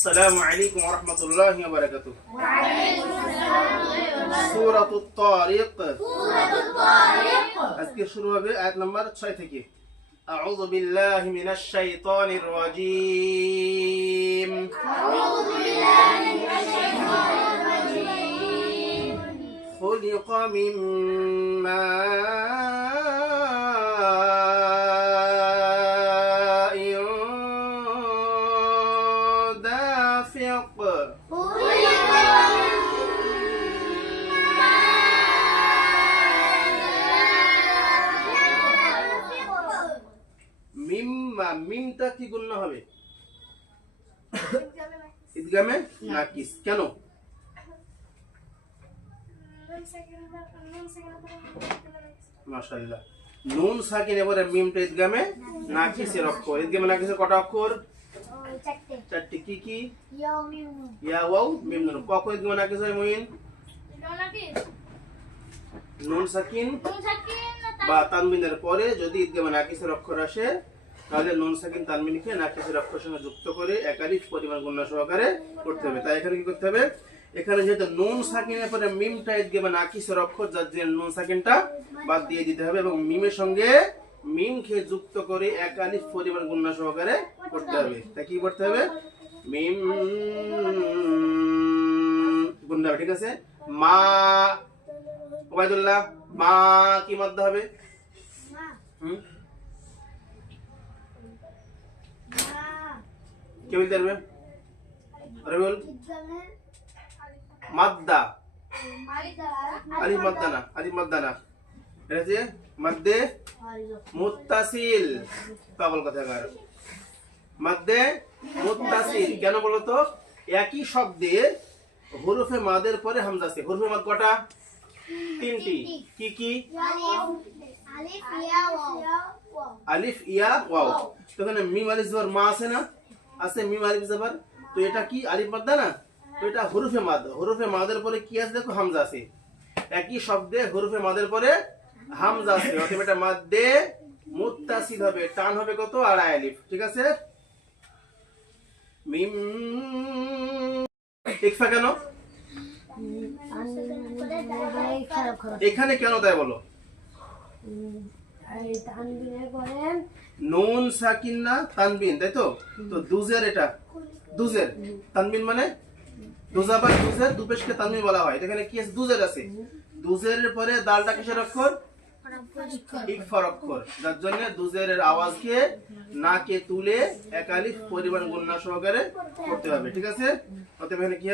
السلام عليكم ورحمة الله وبركاته سورة الطارق আজকে শুরু হবে আয়াত নাম্বার ছয় থেকে أعوذ بالله من الشيطان الرجيم خلق من புளியப்பு মিম মিমটা কি গুণ্য হবে? ইদগামে নাকিস কেন? মাশাআল্লাহ। নুন সাকিন এবারে মিমটা ইদগামে নাকিসের অক্ষর? ইদগামে নাকিসের কটা অক্ষর? চারটি কি কি ইয়া ওয়াও মিম নুন কখন ঈদগামে নাকিস হয় মুইন নুন সাকিন বা তানবিনের পরে যদি ঈদগামে নাকিসের অক্ষর আসে তাহলে নুন সাকিন তানবিনকে নাকিসের অক্ষরের সঙ্গে যুক্ত করে একাধিক পরিমাণ গুণনা সহকারে করতে হবে তাই এখানে কি করতে হবে এখানে যেহেতু নুন সাকিনের পরে মিমটা ঈদগামে নাকিসের অক্ষর যার জন্য নুন সাকিনটা বাদ দিয়ে দিতে হবে এবং মিমের সঙ্গে মিমকে যুক্ত করে একাধিক পরিমাণ গুণনা সহকারে করতে হবে। তা কি করতে হবে? মিম গুণনা ঠিক আছে? মা, ওবায়দুল্লাহ, মা কি মধ্যে হবে? হুম? কে বলতে পারবে? রবিউল? মাদ্দা। আলিফ মাদ্দা না, আলিফ মাদ্দা না। এটা হচ্ছে মাদ্দে মুত্তাসিল। পাগল কথা কার মাদ্দে মুত্তাসিল। কেন বলো তো? একই শব্দে হরফে মাদের পরে হামজা হরফে মাদ কটা? তিনটি। কি কি? আলিফ, ইয়া, ওয়াও। তো এখানে মিম, আলিফ জবর মা আছে না? আছে মিম, আলিফ জবর তো এটা কি আলিফ মাদ্দা না? তো এটা হরফে মাদ। হরফে মাদের পরে কি আছে? দেখো হামজা আছে। একই শব্দে হরুফে মাদের পরে হামজা আছে অতএব এটা মাদ্দে মুত্তাসিল হবে, টান হবে কত? আড়াই আলিফ, ঠিক আছে? মিম, ইকফা কেন? এখানে কেন দেয় বলো? নুন, সাকিন না, তানবিন, তাই তো? তো দুজের এটা, দুজের। তানবিন মানে? দুজাবার দুজের, দুপেশকে তানবিন বলা হয়। এখানে কি আছে? দুজের আছে। দুজের পরে দালটা কিসের অক্ষর? যার জন্য দুজের আওয়াজকে নাকে তুলে পরিমাণ সহকারে করতে হবে, ঠিক আছে?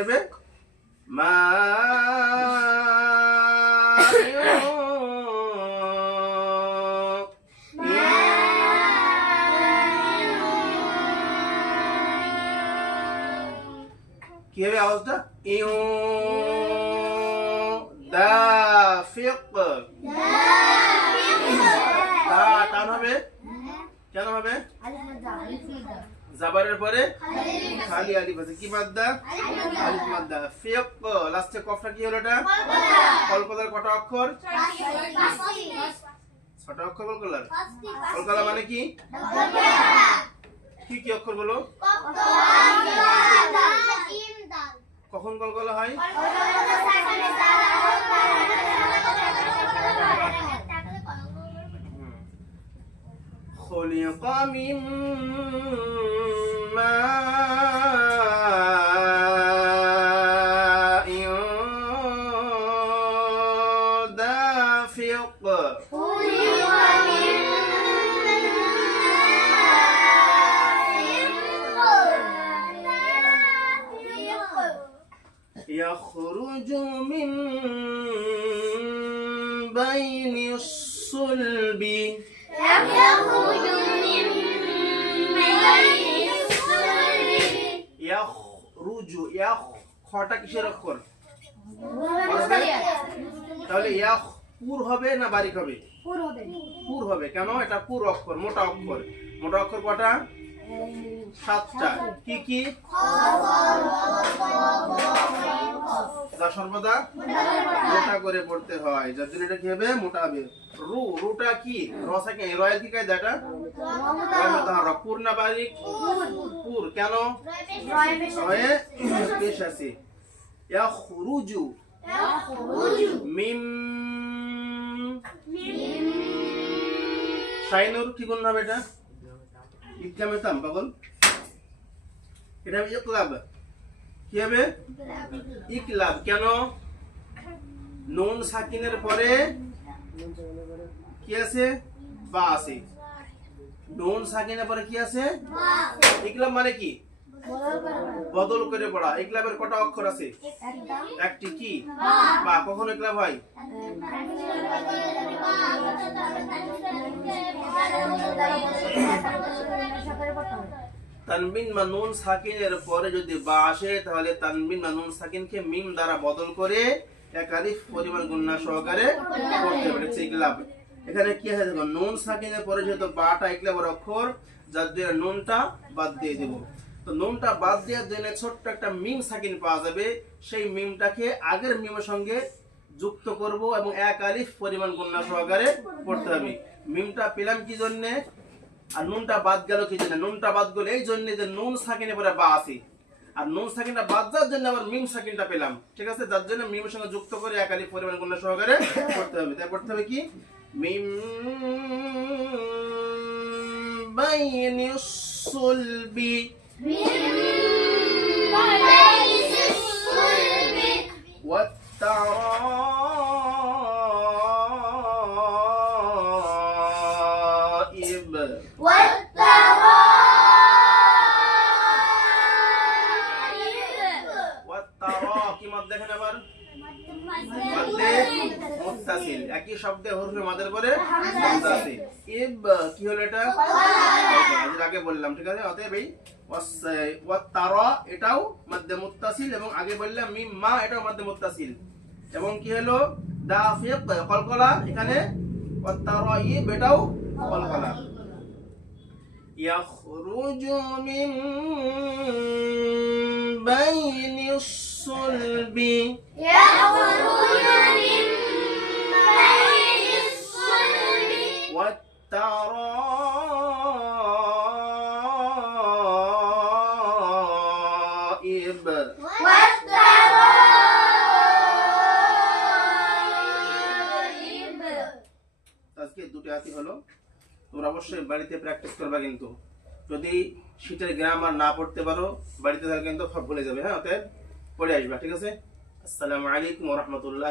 হবে? মা কি হবে আওয়াজটা? ইউ দাফিক তা টান হবে কেন হবে? জাবারের পরে? খালি আলিফ আছে। কি মাদ্দা? আলিফ মাদ্দা। ফিক লাস্টে কফটা কি হলো এটা? কলকলার কটা অক্ষর? ছটা অক্ষর কলকলার। কলকলা মানে কি? কি কি অক্ষর বলো? কখন কলকলা হয়? خلق من ماء ইয়াখরুজু ইয়াখ খটা কিসের অক্ষর? তাহলে ইয়াখ পুর হবে না বারিক হবে? পুর হবে। কেন? এটা পুর অক্ষর মোটা অক্ষর। মোটা অক্ষর কটা? সাতটা। কি কি? সর্বদা মোটা করে পড়তে হয়। যার জন্য এটা কি হবে? মোটা হবে। রু রুটা কি? রসাকে রয়েল কি? কায়দা এটা? তাহার পুর না বারিক? পুর। কেন? রয়ে পেশ আছে। ইয়াখরুজু। মিম। শাইনুর কি কোন হবে এটা? ইকলামে তাম পাগল এটা হবে ইকলাব। কি হবে? ইকলাব। কেন? নুন সাকিনের পরে কি আছে? বা আছে। নুন সাকিনের পরে কি আছে? ইকলাব মানে কি? বদল করে পড়া। ইকলাবের কটা অক্ষর আছে? একটি কি? বা। কখন ইকলাব হয়? তানবিন বা নুন সাকিনের পরে যদি বা আসে, তাহলে তানবিন বা নুন সাকিনকে মিম দ্বারা বদল করে একাধিক পরিমাণ গুণনা সহকারে করতে পারে। ইকলাব এখানে কি আছে দেখো? নুন সাকিনের পরে যেহেতু বাটা ইকলাবের অক্ষর, যার দিয়ে নুনটা বাদ দিয়ে দেব। তো নুনটা বাদ দেওয়ার জন্য ছোট্ট একটা মিম সাকিন পাওয়া যাবে। সেই মিমটাকে আগের মিমের সঙ্গে যুক্ত করব এবং এক আলিফ পরিমাণ গুণনা সহকারে পড়তে হবে। মিমটা পেলাম কি জন্যে? আর নুনটা বাদ গেল কি জন্য? নুনটা বাদ গেল এই জন্য যে নুন সাকিনে পরে বা আসি আর নুন সাকিনটা বাদ যাওয়ার জন্য আবার মিম সাকিনটা পেলাম। ঠিক আছে? যার জন্য মিমের সঙ্গে যুক্ত করে একালি পরিমাণ গুণ সহকারে করতে হবে। তাই করতে হবে কি? মিম বাইনি সুলবি। মিম মুত্তাসিল একই শব্দে হরফে মাদের পরে হামজা আছে ইব কি হলো এটা এর আগে বললাম ঠিক আছে অতএব এই ওয়াত্তারা এটাও মাদ্দে মুত্তাসিল এবং আগে বললাম মিম মা এটাও মাদ্দে মুত্তাসিল এবং কি হলো দাফিক কলকলা এখানে ওয়াত্তারা ইব এটাও কলকলা يخرج من بين الصلب والترائب হাতি হলো, তোমরা অবশ্যই বাড়িতে প্র্যাকটিস করবা কিন্তু। যদি শীতের গ্রামার না পড়তে পারো, বাড়িতে তাহলে কিন্তু সব ভুলে যাবে হ্যাঁ অতএব পড়ে আসবা, ঠিক আছে? আসসালামু আলাইকুম রহমতুল্লাহ